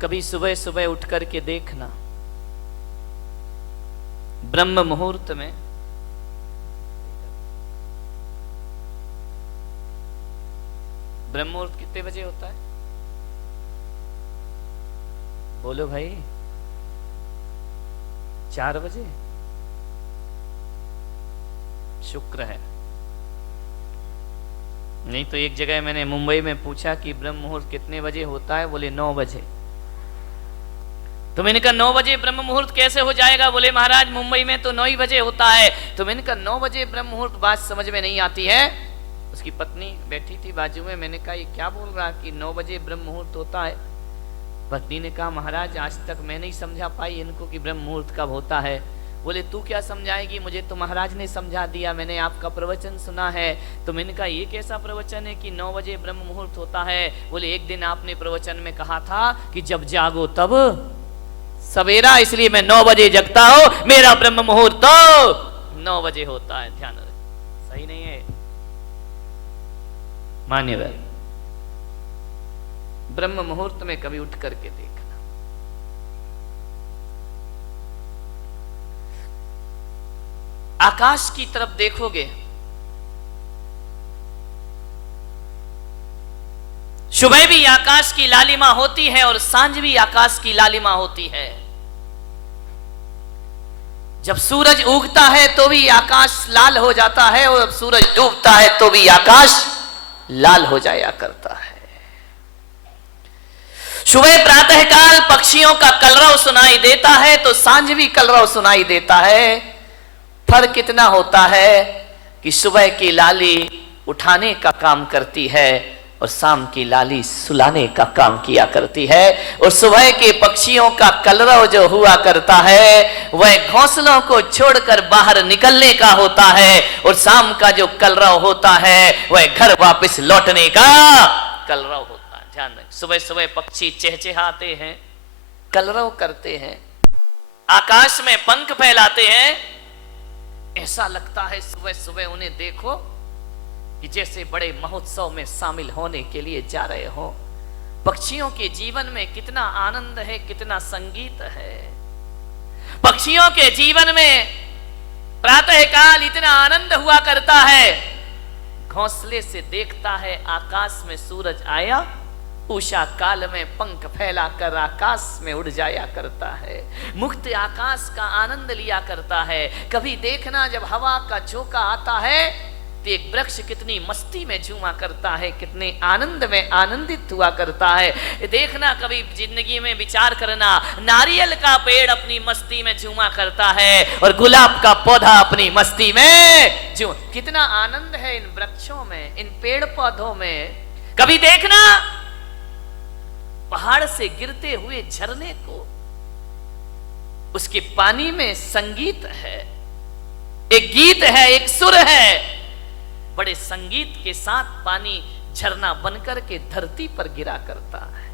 कभी सुबह सुबह उठ करके देखना, ब्रह्म मुहूर्त में ब्रह्म मुहूर्त कितने बजे होता है? बोलो भाई, 4 बजे शुक्र है। नहीं तो एक जगह मैंने मुंबई में पूछा कि ब्रह्म मुहूर्त कितने बजे होता है, बोले 9 बजे। तो मैंने कहा 9 बजे ब्रह्म मुहूर्त कैसे हो जाएगा? बोले महाराज मुंबई में तो 9 ही बजे होता है। तो मैंने कहा 9 बजे ब्रह्म मुहूर्त, बात समझ में नहीं आती है। उसकी पत्नी बैठी थी बाजू में, मैंने कहा ये क्या बोल रहा कि 9 बजे ब्रह्म मुहूर्त होता है? पत्नी ने कहा महाराज आज तक मैं नहीं समझा पाई इनको कि ब्रह्म मुहूर्त कब होता है। बोले तू क्या समझाएगी, मुझे तो महाराज ने समझा दिया, मैंने आपका प्रवचन सुना है। तो मैंने कहा ये कैसा प्रवचन है कि 9 बजे ब्रह्म मुहूर्त होता है? बोले एक दिन आपने प्रवचन में कहा था कि जब जागो तब सवेरा, इसलिए मैं 9 बजे जगता हूं, मेरा ब्रह्म मुहूर्त तो 9 बजे होता है। ध्यान रहे, सही नहीं है मान्यवर। ब्रह्म मुहूर्त में कभी उठ करके देखना। आकाश की तरफ देखोगे, सुबह भी आकाश की लालिमा होती है और सांझ भी आकाश की लालिमा होती है। जब सूरज उगता है तो भी आकाश लाल हो जाता है और जब सूरज डूबता है तो भी आकाश लाल हो जाया करता है। सुबह प्रातः काल पक्षियों का कलरव सुनाई देता है तो सांझ भी कलरव सुनाई देता है। फर्क कितना होता है कि सुबह की लाली उठाने का काम करती है और शाम की लाली सुलाने का काम किया करती है। और सुबह के पक्षियों का कलरव जो हुआ करता है वह घोंसलों को छोड़कर बाहर निकलने का होता है और शाम का जो कलरव होता है वह घर वापस लौटने का कलरव होता है। ध्यान रखें, सुबह सुबह पक्षी चहचहाते हैं, कलरव करते हैं, आकाश में पंख फैलाते हैं। ऐसा लगता है सुबह सुबह उन्हें देखो कि जैसे बड़े महोत्सव में शामिल होने के लिए जा रहे हो। पक्षियों के जीवन में कितना आनंद है, कितना संगीत है। पक्षियों के जीवन में प्रातः काल इतना आनंद हुआ करता है, घोंसले से देखता है आकाश में सूरज आया, उषा काल में पंख फैलाकर आकाश में उड़ जाया करता है, मुक्त आकाश का आनंद लिया करता है। कभी देखना जब हवा का झोंका आता है तो एक वृक्ष कितनी मस्ती में झूमा करता है, कितने आनंद में आनंदित हुआ करता है। देखना कभी जिंदगी में विचार करना, नारियल का पेड़ अपनी मस्ती में झूमा करता है और गुलाब का पौधा अपनी मस्ती में झूम। कितना आनंद है इन वृक्षों में, इन पेड़ पौधों में। कभी देखना पहाड़ से गिरते हुए झरने को, उसके पानी में संगीत है, एक गीत है, एक सुर है। बड़े संगीत के साथ पानी झरना बनकर के धरती पर गिरा करता है,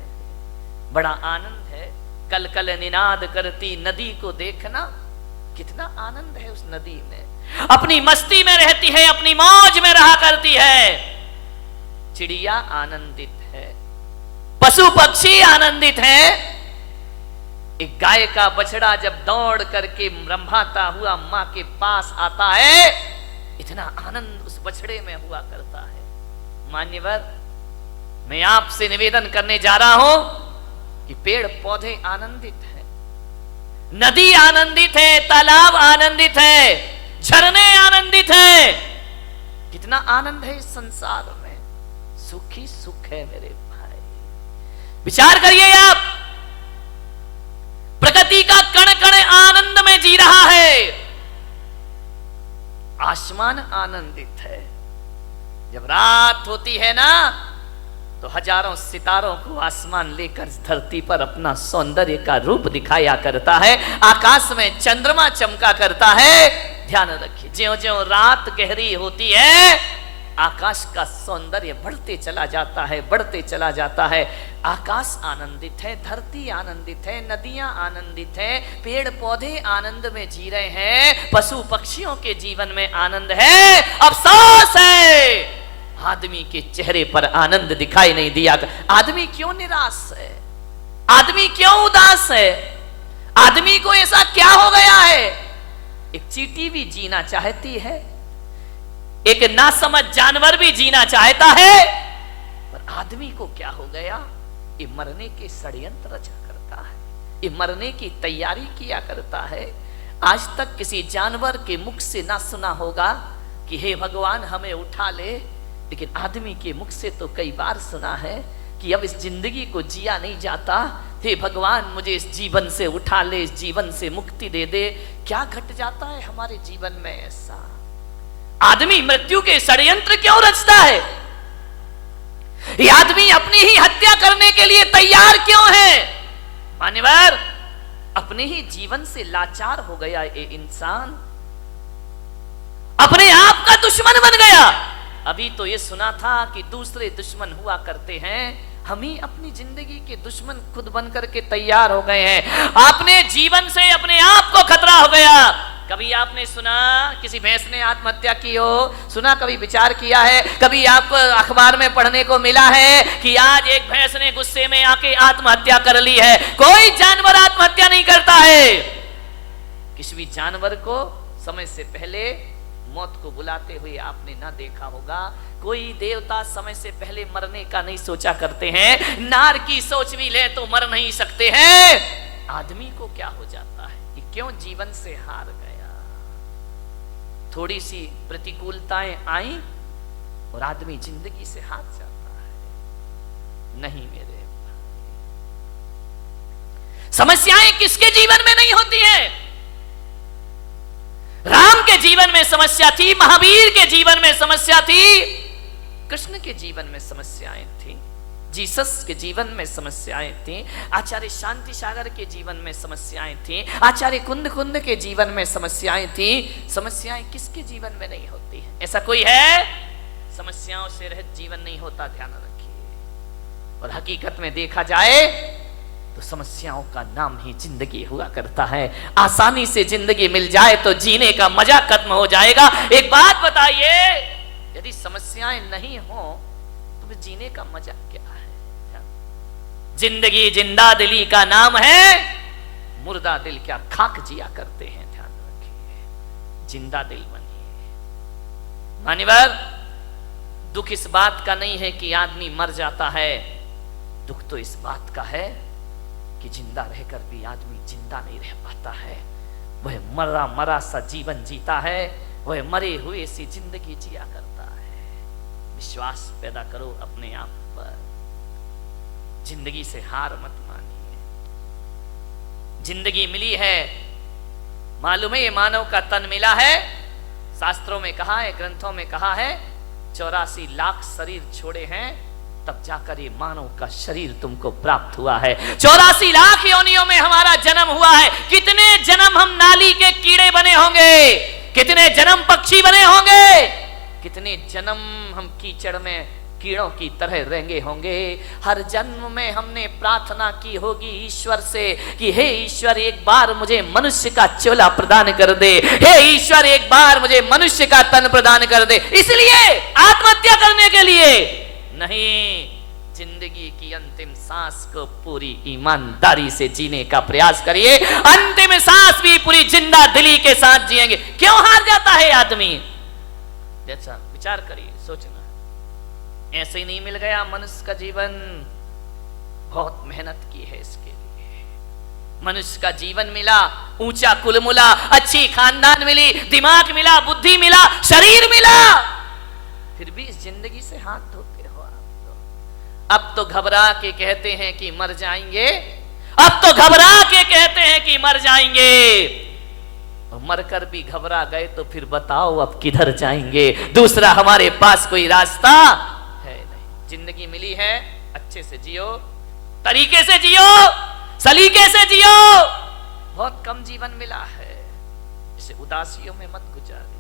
बड़ा आनंद है। कल कल निनाद करती नदी को देखना, कितना आनंद है उस नदी में। अपनी मस्ती में रहती है, अपनी मौज में रहा करती है। चिड़िया आनंदित है, पशु पक्षी आनंदित है। एक गाय का बछड़ा जब दौड़ करके रंभाता हुआ मां के पास आता है, इतना आनंद उस बछड़े में हुआ करता है। मान्यवर, मैं आपसे निवेदन करने जा रहा हूं कि पेड़ पौधे आनंदित हैं, नदी आनंदित है, तालाब आनंदित है, झरने आनंदित है। कितना आनंद है इस संसार में, सुख ही सुख है मेरे भाई। विचार करिए आप, प्रकृति का कण कण आनंद में जी रहा है। आसमान आनंदित है, जब रात होती है ना तो हजारों सितारों को आसमान लेकर धरती पर अपना सौंदर्य का रूप दिखाया करता है। आकाश में चंद्रमा चमका करता है। ध्यान रखिए, ज्यों-ज्यों रात गहरी होती है आकाश का सौंदर्य बढ़ते चला जाता है, बढ़ते चला जाता है। आकाश आनंदित है, धरती आनंदित है, नदियां आनंदित है, पेड़ पौधे आनंद में जी रहे हैं, पशु पक्षियों के जीवन में आनंद है। अफसोस है आदमी के चेहरे पर आनंद दिखाई नहीं दिया। आदमी क्यों निराश है? आदमी क्यों उदास है? आदमी को ऐसा क्या हो गया है? एक चींटी भी जीना चाहती है, एक नासमझ जानवर भी जीना चाहता है, पर आदमी को क्या हो गया? ये मरने के षड्यंत्र रचा करता है, ये मरने की तैयारी किया करता है। आज तक किसी जानवर के मुख से ना सुना होगा कि हे भगवान हमें उठा ले, लेकिन आदमी के मुख से तो कई बार सुना है कि अब इस जिंदगी को जिया नहीं जाता, हे भगवान मुझे इस जीवन से उठा ले, इस जीवन से मुक्ति दे दे। क्या घट जाता है हमारे जीवन में ऐसा? आदमी मृत्यु के षड्यंत्र क्यों रचता है? ये आदमी अपनी ही हत्या करने के लिए तैयार क्यों है? मान्यवर, अपने ही जीवन से लाचार हो गया ये इंसान, अपने आप का दुश्मन बन गया। अभी तो ये सुना था कि दूसरे दुश्मन हुआ करते हैं, हम ही अपनी जिंदगी के दुश्मन खुद बन करके तैयार हो गए हैं। आपने जीवन से अपने आप को खतरा हो गया। कभी आपने सुना किसी भैंस ने आत्महत्या की हो? सुना? कभी विचार किया है? कभी आपको अखबार में पढ़ने को मिला है कि आज एक भैंस ने गुस्से में आके आत्महत्या कर ली है? कोई जानवर आत्महत्या नहीं करता है। किसी भी जानवर को समय से पहले मौत को बुलाते हुए आपने ना देखा होगा। कोई देवता समय से पहले मरने का नहीं सोचा करते हैं। नार की सोच भी ले तो मर नहीं सकते हैं। आदमी को क्या हो जाता है? ये क्यों जीवन से हार गया? थोड़ी सी प्रतिकूलताएं आई और आदमी जिंदगी से हार जाता है। नहीं मेरे, समस्याएं किसके जीवन में नहीं होती हैं? राम के जीवन में समस्या थी, महावीर के जीवन में समस्या थी, कृष्ण के जीवन में समस्याएं थी, जीसस के जीवन में समस्याएं थी, आचार्य शांति सागर के जीवन में समस्याएं थी, आचार्य कुंद कुंद के जीवन में समस्याएं थी। समस्याएं किसके जीवन में नहीं होती है? ऐसा कोई है? समस्याओं से रहित जीवन नहीं होता, ध्यान रखिए। और हकीकत में देखा जाए तो समस्याओं का नाम ही जिंदगी हुआ करता है। आसानी से जिंदगी मिल जाए तो जीने का मजा खत्म हो जाएगा। एक बात बताइए, यदि समस्याएं नहीं हो तो फिर जीने का मजा क्या है? जिंदगी जिंदा दिली का नाम है, मुर्दा दिल क्या खाक जिया करते हैं। ध्यान रखिए, जिंदा दिल बनिए। मान्यवर, दुख इस बात का नहीं है कि आदमी मर जाता है, दुख तो इस बात का है कि जिंदा रहकर भी आदमी जिंदा नहीं रह पाता है। वह मरा मरा सा जीवन जीता है, वह मरे हुए सी जिंदगी जिया करता है। विश्वास पैदा करो अपने आप पर, जिंदगी से हार मत मानिए। जिंदगी मिली है, मालूम है ये मानव का तन मिला है। शास्त्रों में कहा है, ग्रंथों में कहा है, 84 लाख शरीर छोड़े हैं तब जाकर ये मानव का शरीर तुमको प्राप्त हुआ है। 84 लाख योनियों में हमारा जन्म हुआ है। कितने जन्म हम नाली के कीड़े बने होंगे, कितने जन्म पक्षी बने होंगे, कितने जन्म हम कीचड़ में कीड़ों की तरह रेंगे होंगे। हर जन्म में हमने प्रार्थना की होगी ईश्वर से कि हे ईश्वर एक बार मुझे मनुष्य का चोला प्रदान कर दे, हे ईश्वर एक बार मुझे मनुष्य का तन प्रदान कर दे। इसलिए आत्महत्या करने के लिए नहीं, जिंदगी की अंतिम सांस को पूरी ईमानदारी से जीने का प्रयास करिए। अंतिम सांस भी पूरी जिंदा दिली के साथ जिएंगे। क्यों हार जाता है आदमी? जैसा विचार करिए, सोचना। ऐसे ही नहीं मिल गया मनुष्य का जीवन, बहुत मेहनत की है इसके लिए। मनुष्य का जीवन मिला, ऊंचा कुल मिला, अच्छी खानदान मिली, दिमाग मिला, बुद्धि मिला, शरीर मिला, फिर भी इस जिंदगी से हाथ धोते हो आप। अब तो घबरा के कहते हैं कि मर जाएंगे, अब तो घबरा के कहते हैं कि मर जाएंगे। और मरकर भी घबरा गए तो फिर बताओ अब किधर जाएंगे? दूसरा हमारे पास कोई रास्ता है नहीं। जिंदगी मिली है, अच्छे से जियो, तरीके से जियो, सलीके से जियो। बहुत कम जीवन मिला है, इसे उदासियों में मत गुजारिए।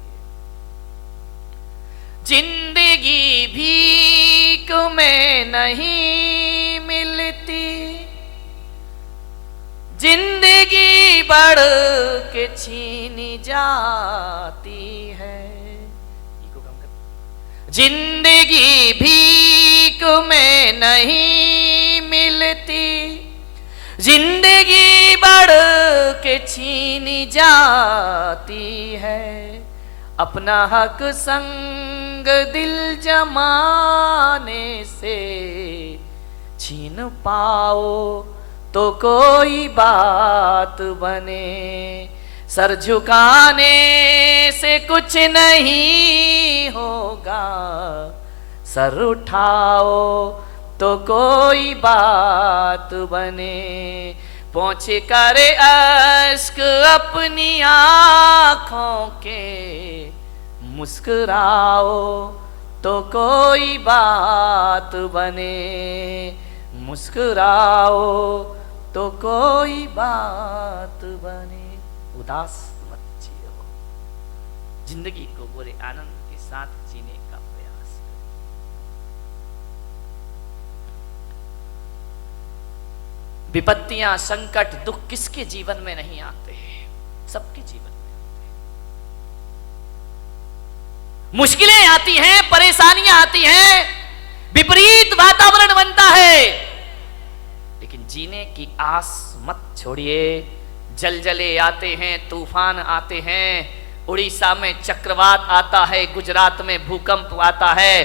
जिंदगी भीख में नहीं मिलती, जिंदगी बढ़ के छीनी जाती है। जिंदगी भीख में नहीं मिलती, जिंदगी बढ़ के छीनी जाती है, अपना हक संग दिल जमाने से छीन पाओ तो कोई बात बने, सर झुकाने से कुछ नहीं होगा, सर उठाओ तो कोई बात बने, पोंछ कर अश्क अपनी आंखों के, मुस्कुराओ तो कोई बात बने, मुस्कुराओ तो कोई बात बने। उदास मत जियो, जिंदगी को पूरे आनंद के साथ जीने का प्रयास करो। विपत्तियां, संकट, दुख किसके जीवन में नहीं आते हैं? सबके जीवन में आते हैं। मुश्किलें आती हैं, परेशानियां आती हैं, विपरीत वातावरण बनता है, लेकिन जीने की आस मत छोड़िए। जलजले आते हैं, तूफान आते हैं, उड़ीसा में चक्रवात आता है, गुजरात में भूकंप आता है,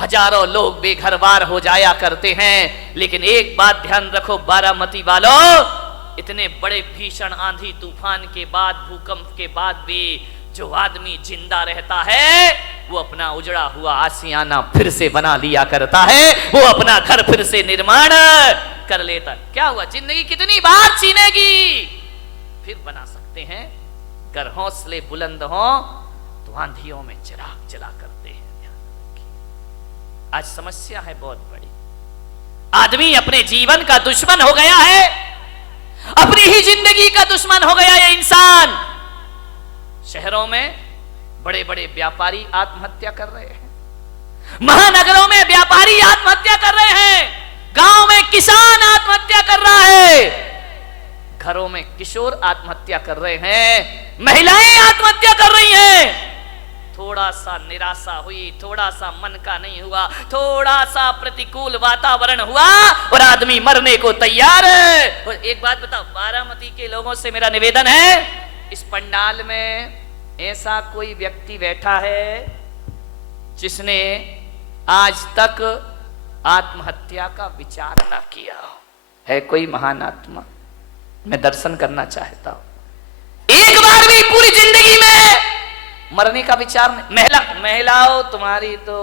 हजारों लोग बेघरबार हो जाया करते हैं। लेकिन एक बात ध्यान रखो बारामती वालों, इतने बड़े भीषण आंधी तूफान के बाद, भूकंप के बाद भी जो आदमी जिंदा रहता है वो अपना उजड़ा हुआ आशियाना फिर से बना लिया करता है, वो अपना घर फिर से निर्माण कर लेता। क्या हुआ, जिंदगी कितनी बार छीनेगी, फिर बना सकते हैं। अगर हौसले बुलंद हो तो आंधियों में चिराग जला करते हैं। ध्यान रखिए, आज समस्या है बहुत बड़ी। आदमी अपने जीवन का दुश्मन हो गया है, अपनी ही जिंदगी का दुश्मन हो गया ये इंसान। शहरों में बड़े बड़े व्यापारी आत्महत्या कर रहे हैं, महानगरों में व्यापारी आत्महत्या कर रहे हैं, गांव में किसान आत्महत्या कर रहा है, घरों में किशोर आत्महत्या कर रहे हैं, महिलाएं आत्महत्या कर रही हैं। थोड़ा सा निराशा हुई, थोड़ा सा मन का नहीं हुआ, थोड़ा सा प्रतिकूल वातावरण हुआ और आदमी मरने को तैयार है। और एक बात बताओ, बारामती के लोगों से मेरा निवेदन है, इस पंडाल में ऐसा कोई व्यक्ति बैठा है जिसने आज तक आत्महत्या का विचार ना किया हो? है कोई महान आत्मा? मैं दर्शन करना चाहता हूं। एक बार भी पूरी जिंदगी में मरने का विचार नहीं। महिलाओं तुम्हारी तो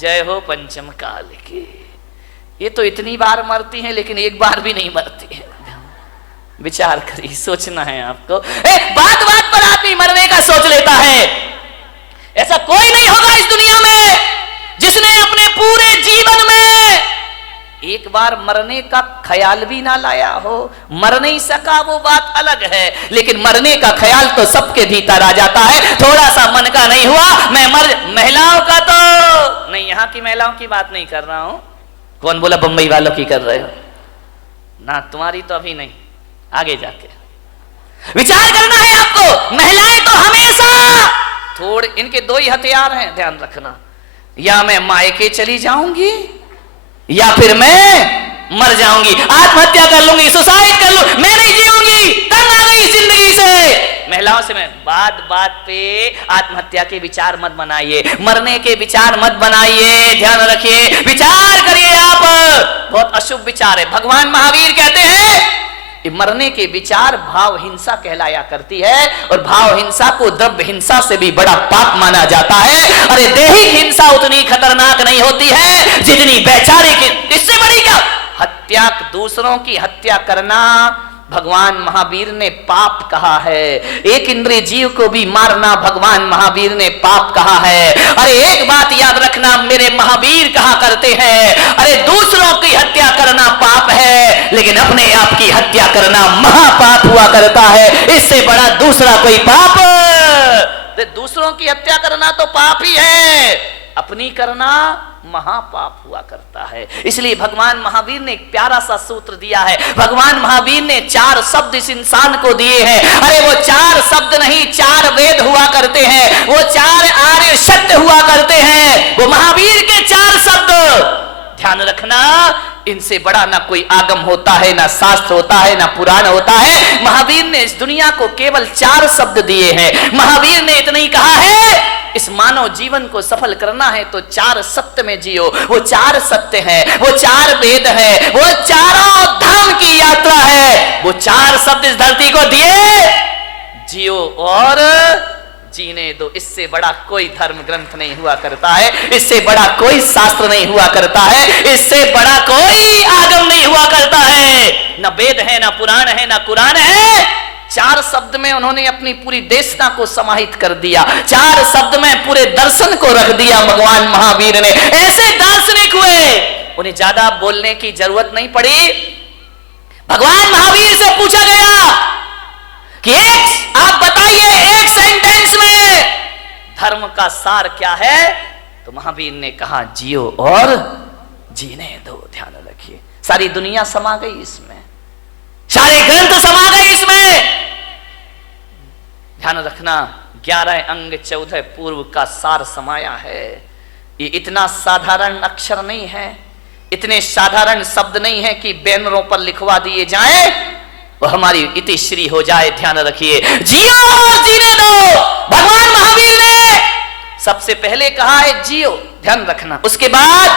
जय हो पंचम काल की, ये तो इतनी बार मरती हैं लेकिन एक बार भी नहीं मरती है। विचार करिए, सोचना है आपको। बात बात पर आदमी मरने का सोच लेता है। ऐसा कोई नहीं होगा इस दुनिया में जिसने अपने पूरे जीवन में एक बार मरने का ख्याल भी ना लाया हो। मर नहीं सका वो बात अलग है, लेकिन मरने का ख्याल तो सबके भीतर आ जाता है। थोड़ा सा मन का नहीं हुआ मैं मर। महिलाओं का तो नहीं, यहां की महिलाओं की बात नहीं कर रहा हूं। कौन बोला बंबई वालों की कर रहे हो ना? तुम्हारी तो अभी नहीं, आगे जाके विचार करना है आपको। महिलाएं तो हमेशा थोड़े, इनके दो ही हथियार हैं, ध्यान रखना। या मैं मायके चली जाऊंगी या फिर मैं मर जाऊंगी, आत्महत्या कर लूंगी, सुसाइड कर लूं, मैं नहीं जीऊंगी, तंग आ गई जिंदगी से। महिलाओं से मैं बात बात पे आत्महत्या के विचार मत बनाइए, मरने के विचार मत बनाइए। ध्यान रखिए, विचार करिए आप, बहुत अशुभ विचार है। भगवान महावीर कहते हैं मरने के विचार भाव हिंसा कहलाया करती है, और भाव हिंसा को द्रव्य हिंसा से भी बड़ा पाप माना जाता है। अरे दैहिक हिंसा उतनी खतरनाक नहीं होती है जितनी वैचारिक। इससे बड़ी क्या हत्या, दूसरों की हत्या करना भगवान महावीर ने पाप कहा है। एक इंद्रिय जीव को भी मारना भगवान महावीर ने पाप कहा है। अरे एक बात याद रखना, मेरे महावीर कहा करते हैं अरे दूसरों की हत्या करना पाप है, लेकिन अपने आप की हत्या करना महापाप हुआ करता है। इससे बड़ा दूसरा कोई पाप, तो दूसरों की हत्या करना तो पाप ही है, अपनी करना महापाप हुआ करता है। इसलिए भगवान महावीर ने एक प्यारा सा सूत्र दिया है। भगवान महावीर ने 4 शब्द इस इंसान को दिए हैं। अरे वो 4 शब्द नहीं, 4 वेद हुआ करते हैं, वो 4 आर्य सत्य हुआ करते हैं, वो महावीर के 4 शब्द। ध्यान रखना, इनसे बड़ा ना कोई आगम होता है, ना शास्त्र होता है, ना पुराण होता है। महावीर ने इस दुनिया को केवल 4 शब्द दिए हैं। महावीर ने इतना ही कहा है, इस मानव जीवन को सफल करना है तो 4 सत्य में जियो। वो 4 सत्य हैं, वो 4 वेद है, वो चारों धाम की यात्रा है। वो 4 शब्द इस धरती को दिए, जियो और जीने दो। इससे बड़ा कोई धर्म ग्रंथ नहीं हुआ करता है, इससे बड़ा कोई शास्त्र नहीं हुआ करता है, इससे बड़ा कोई आगम नहीं हुआ करता है। न वेद है, न पुराण है, न कुरान है। 4 शब्द में उन्होंने अपनी पूरी देशना को समाहित कर दिया। 4 शब्द में पूरे दर्शन को रख दिया भगवान महावीर ने। ऐसे दार्शनिक हुए, उन्हें ज्यादा बोलने की जरूरत नहीं पड़ी। भगवान महावीर से पूछा गया कि आप बताइए एक सेंटेंस में धर्म का सार क्या है, तो महावीर ने कहा, जियो और जीने दो। ध्यान रखिए, सारी दुनिया समा गई इसमें, सारे ग्रंथ समा गए इसमें। ध्यान रखना, 11 अंग 14 पूर्व का सार समाया है। ये इतना साधारण अक्षर नहीं है, इतने साधारण शब्द नहीं है कि बैनरों पर लिखवा दिए जाएं, वो हमारी इतिश्री हो जाए। ध्यान रखिए, जियो और जीने दो। भगवान महावीर ने सबसे पहले कहा है जियो, ध्यान रखना, उसके बाद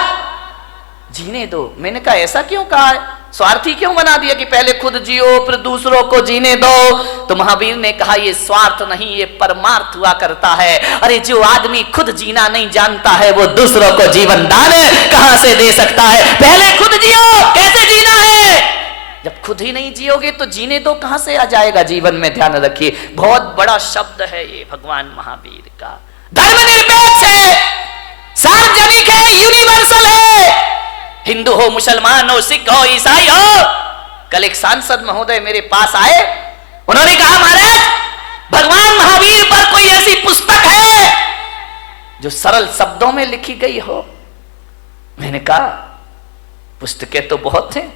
जीने दो। मैंने कहा ऐसा क्यों कहा है, स्वार्थी क्यों बना दिया कि पहले खुद जियो फिर दूसरों को जीने दो। तो महावीर ने कहा ये स्वार्थ नहीं, ये परमार्थ हुआ करता है। अरे जो आदमी खुद जीना नहीं जानता है वो दूसरों को जीवन दान कहां से दे सकता है। पहले खुद जियो, कैसे जीना है। जब खुद ही नहीं जियोगे तो जीने दो कहां से आ जाएगा जीवन में। ध्यान रखिए, बहुत बड़ा शब्द है ये भगवान महावीर का। धर्मनिरपेक्ष है, सार्वजनिक है, यूनिवर्सल है। हिंदू हो, मुसलमान हो, सिख हो, ईसाई हो। कल एक सांसद महोदय मेरे पास आए, उन्होंने कहा महाराज भगवान महावीर पर कोई ऐसी पुस्तक है जो सरल शब्दों में लिखी गई हो। मैंने कहा पुस्तकें तो बहुत हैं,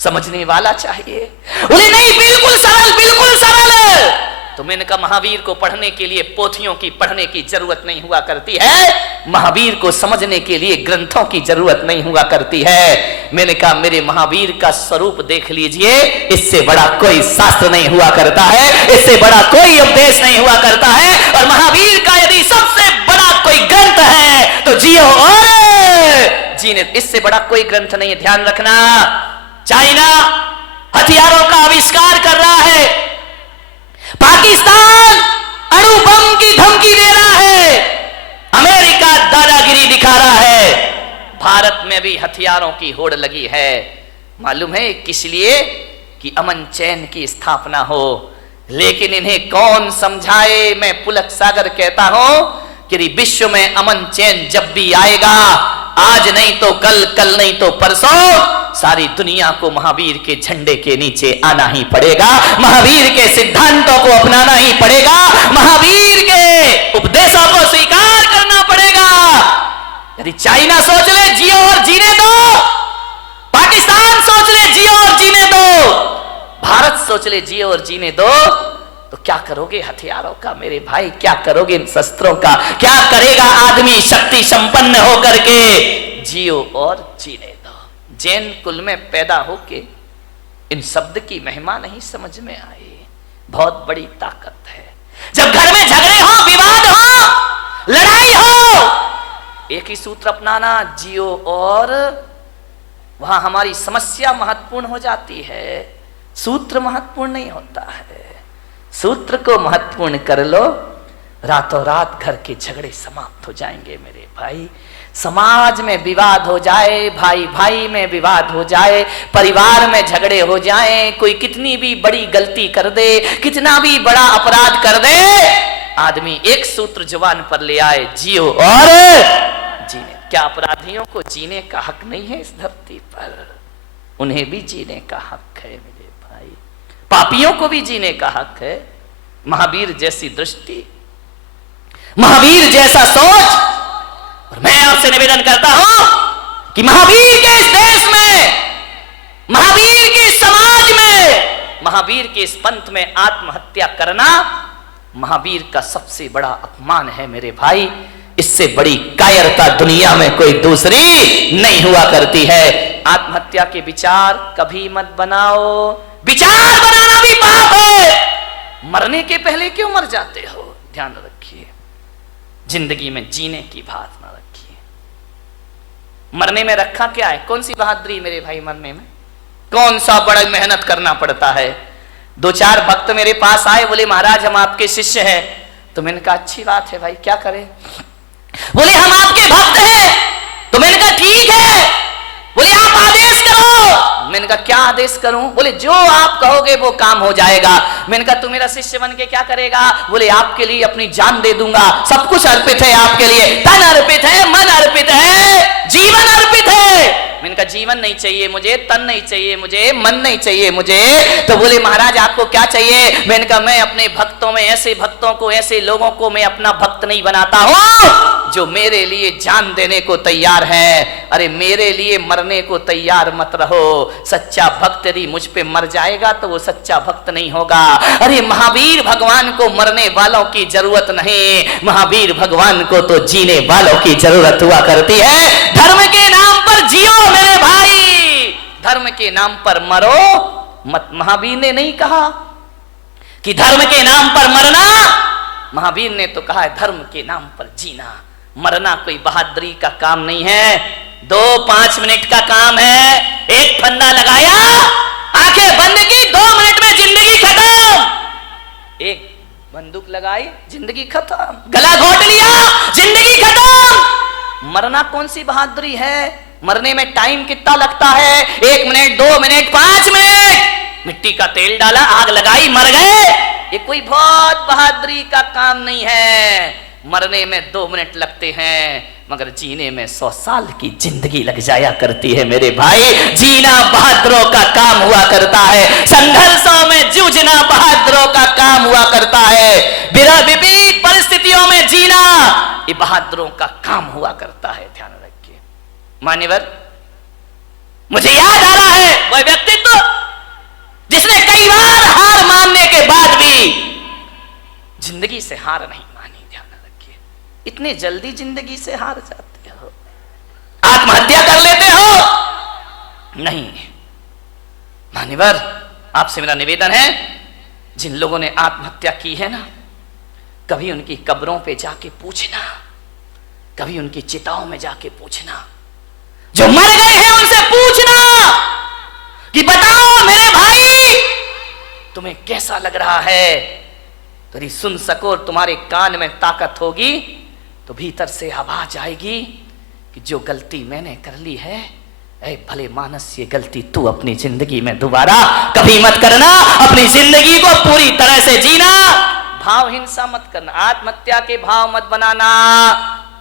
समझने वाला चाहिए। बोले नहीं, बिल्कुल सरल, बिल्कुल सरल। तो मैंने कहा महावीर को पढ़ने के लिए पोथियों की पढ़ने की जरूरत नहीं हुआ करती है, महावीर को समझने के लिए ग्रंथों की जरूरत नहीं हुआ करती है। मैंने कहा मेरे महावीर का स्वरूप देख लीजिए, इससे बड़ा कोई शास्त्र नहीं हुआ करता है, इससे बड़ा कोई उपदेश नहीं हुआ करता है। और महावीर का यदि सबसे बड़ा कोई ग्रंथ है तो जियो और जीने, इससे बड़ा कोई ग्रंथ नहीं है। ध्यान रखना, चाइना हथियारों का आविष्कार कर रहा है, पाकिस्तान अणु बम की धमकी दे रहा है, अमेरिका दादागिरी दिखा रहा है, भारत में भी हथियारों की होड़ लगी है। मालूम है किस लिए, कि अमन चैन की स्थापना हो। लेकिन इन्हें कौन समझाए। मैं पुलक सागर कहता हूं कि विश्व में अमन चैन जब भी आएगा, आज नहीं तो कल, कल नहीं तो परसों, सारी दुनिया को महावीर के झंडे के नीचे आना ही पड़ेगा, महावीर के सिद्धांतों को अपनाना ही पड़ेगा, महावीर के उपदेशों को स्वीकार करना पड़ेगा। यदि चाइना सोच ले जियो और जीने दो, पाकिस्तान सोच ले जियो और जीने दो, भारत सोच ले जियो और जीने दो, तो क्या करोगे हथियारों का मेरे भाई, क्या करोगे इन शस्त्रों का। क्या करेगा आदमी शक्ति संपन्न होकर के, जियो और जीने दो। जैन कुल में पैदा होके इन शब्द की महिमा नहीं समझ में आई, बहुत बड़ी ताकत है। जब घर में झगड़े हो, विवाद हो, लड़ाई हो, एक ही सूत्र अपनाना, जियो और, वहां हमारी समस्या महत्वपूर्ण हो जाती है, सूत्र महत्वपूर्ण नहीं होता है। सूत्र को महत्वपूर्ण कर लो, रातों रात घर के झगड़े समाप्त हो जाएंगे मेरे भाई। समाज में विवाद हो जाए, भाई भाई में विवाद हो जाए, परिवार में झगड़े हो जाए, कोई कितनी भी बड़ी गलती कर दे, कितना भी बड़ा अपराध कर दे, आदमी एक सूत्र जुबान पर ले आए, जियो और जीने। क्या अपराधियों को जीने का हक नहीं है इस धरती पर? उन्हें भी जीने का हक है मेरे भाई, पापियों को भी जीने का हक है। महावीर जैसी दृष्टि, महावीर जैसा सोच। और मैं आपसे निवेदन करता हूं कि महावीर के इस देश में, महावीर के इस समाज में, महावीर के इस पंथ में आत्महत्या करना महावीर का सबसे बड़ा अपमान है मेरे भाई। इससे बड़ी कायरता दुनिया में कोई दूसरी नहीं हुआ करती है। आत्महत्या के विचार कभी मत बनाओ, विचार बनाना भी पाप है। मरने के पहले क्यों मर जाते हो? ध्यान रखिए, जिंदगी में जीने की भावना रखिए। मरने में रखा क्या है? कौन सी बहादुरी मेरे भाई मरने में? कौन सा बड़ा मेहनत करना पड़ता है। दो चार भक्त मेरे पास आए, बोले महाराज हम आपके शिष्य हैं। तो मैंने कहा अच्छी बात है भाई, क्या करें? बोले हम आपके भक्त हैं। तो मैंने कहा ठीक है। बोले आप आदेश करो। मैंने कहा क्या आदेश करूं? बोले जो आप कहोगे वो काम हो जाएगा। मैंने कहा तू मेरा शिष्य बन के क्या करेगा? बोले आपके लिए अपनी जान दे दूंगा, सब कुछ अर्पित है आपके लिए, तन अर्पित है, मन अर्पित है, जीवन अर्पित है। मैंने कहा जीवन नहीं चाहिए मुझे, तन नहीं चाहिए मुझे, मन नहीं चाहिए मुझे। तो बोले महाराज आपको क्या चाहिए? मैंने कहा मैं अपने भक्तों में ऐसे भक्तों को, ऐसे लोगों को मैं अपना भक्त नहीं बनाता हूं जो मेरे लिए जान देने को तैयार है। अरे मेरे लिए मरने को तैयार मत रहो। सच्चा भक्त यदि मुझ पे मर जाएगा तो वो सच्चा भक्त नहीं होगा। अरे महावीर भगवान को मरने वालों की जरूरत नहीं, महावीर भगवान को तो जीने वालों की जरूरत हुआ करती है। धर्म के नाम पर जियो मेरे भाई, धर्म के नाम पर मरो मत। महावीर ने नहीं कहा कि धर्म के नाम पर मरना, महावीर ने तो कहा है धर्म के नाम पर जीना। मरना कोई बहादुरी का काम नहीं है, 2-5 मिनट का काम है। एक फंदा लगाया, आंखें बंद की, 2 मिनट में जिंदगी खत्म। एक बंदूक लगाई, जिंदगी खत्म। गला घोट लिया, जिंदगी खत्म। मरना कौन सी बहादुरी है? मरने में टाइम कितना लगता है? 1 मिनट, 2 मिनट, 5 मिनट। मिट्टी का तेल डाला, आग लगाई, मर गए। ये कोई बहुत बहादुरी का काम नहीं है। मरने में 2 मिनट लगते हैं, मगर जीने में 100 साल की जिंदगी लग जाया करती है मेरे भाई। जीना बहादुरों का काम हुआ करता है, संघर्षों में जूझना बहादुरों का काम हुआ करता है, विपरीत परिस्थितियों में जीना ये बहादुरों का काम हुआ करता है। ध्यान रखिए मान्यवर, मुझे याद आ रहा है वह व्यक्तित्व जिसने कई बार हार मानने के बाद भी जिंदगी से हार नहीं मानी। ध्यान रखिए, इतने जल्दी जिंदगी से हार जाते हो, आत्महत्या कर लेते हो। नहीं मान्यवर, आपसे मेरा निवेदन है, जिन लोगों ने आत्महत्या की है ना, कभी उनकी कब्रों पे जाके पूछना, कभी उनकी चिताओं में जाके पूछना, जो मर गए हैं उनसे पूछना कि बताओ मेरे भाई तुम्हें कैसा लग रहा है। तो यदि सुन सको और तुम्हारे कान में ताकत होगी तो भीतर से आवाज आएगी कि जो गलती मैंने कर ली है, ऐ भले मानस, ये गलती तू अपनी जिंदगी में दोबारा कभी मत करना। अपनी जिंदगी को पूरी तरह से जीना, भाव हिंसा मत करना, आत्महत्या के भाव मत बनाना।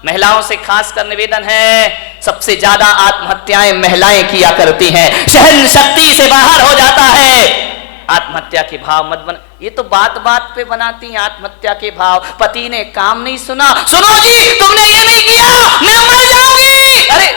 महिलाओं से खासकर निवेदन है, सबसे ज्यादा आत्महत्याएं महिलाएं किया करती हैं, सहन शक्ति से बाहर हो जाता है। आत्महत्या के भाव मत बना। ये तो बात बात पे बनाती हैं आत्महत्या के भाव। पति ने काम नहीं सुना, सुनो जी तुमने ये नहीं किया मैं मर जाऊंगी। अरे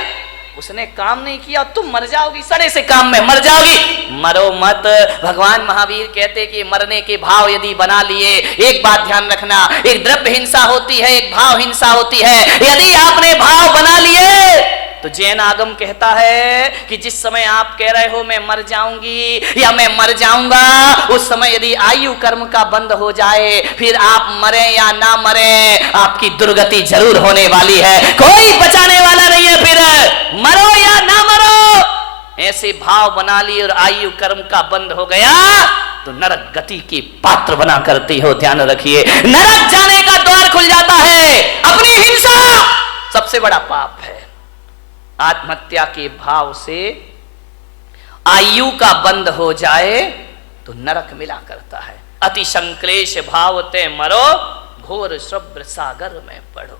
उसने काम नहीं किया तुम मर जाओगी, सड़े से काम में मर जाओगी। मरो मत। भगवान महावीर कहते कि मरने के भाव यदि बना लिए, एक बात ध्यान रखना, एक द्रव्य हिंसा होती है, एक भाव हिंसा होती है। यदि आपने भाव बना लिए तो जैन आगम कहता है कि जिस समय आप कह रहे हो मैं मर जाऊंगी या मैं मर जाऊंगा, उस समय यदि आयु कर्म का बंद हो जाए, फिर आप मरे या ना मरे, आपकी दुर्गति जरूर होने वाली है। कोई बचाने वाला नहीं है। फिर मरो या ना मरो, ऐसे भाव बना लिए और आयु कर्म का बंद हो गया तो नरक गति की पात्र बना करती हो। ध्यान रखिए, नरक जाने का द्वार खुल जाता है। अपनी हिंसा सबसे बड़ा पाप है। आत्महत्या के भाव से आयु का बंद हो जाए तो नरक मिला करता है। अति संक्लेश भाव ते मरो, घोर श्रव्य सागर में पड़ो।